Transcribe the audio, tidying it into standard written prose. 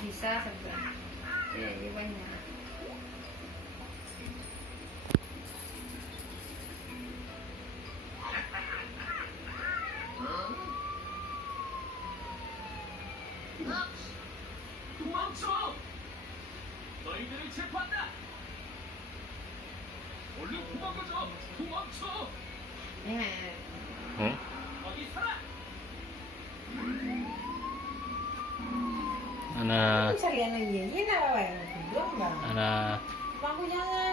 sisa sabi. Iwan niya. 도망쳐! 너희들을 체포한다! 얼른 도망가자! 도망쳐! Ayan. 응? 거기 서라! Ana, Salian lagi. Yan na ba? Belum ba? ana, Bago niya nga